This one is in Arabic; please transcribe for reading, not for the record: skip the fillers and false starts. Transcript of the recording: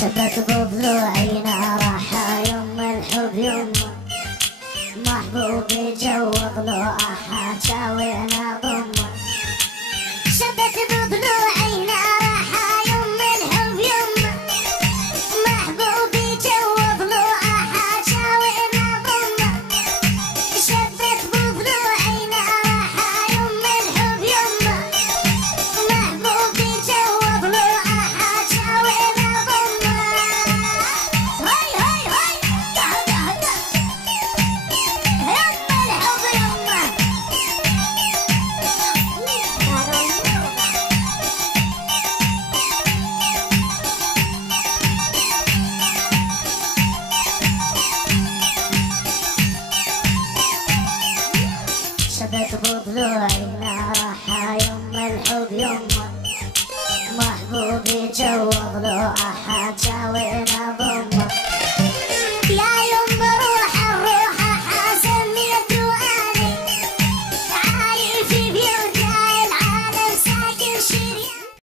شبت بضلوعينا راحة يما الحب يما محبوبي جو ضلوعها تاوينا ضمه شبت بضلوعينا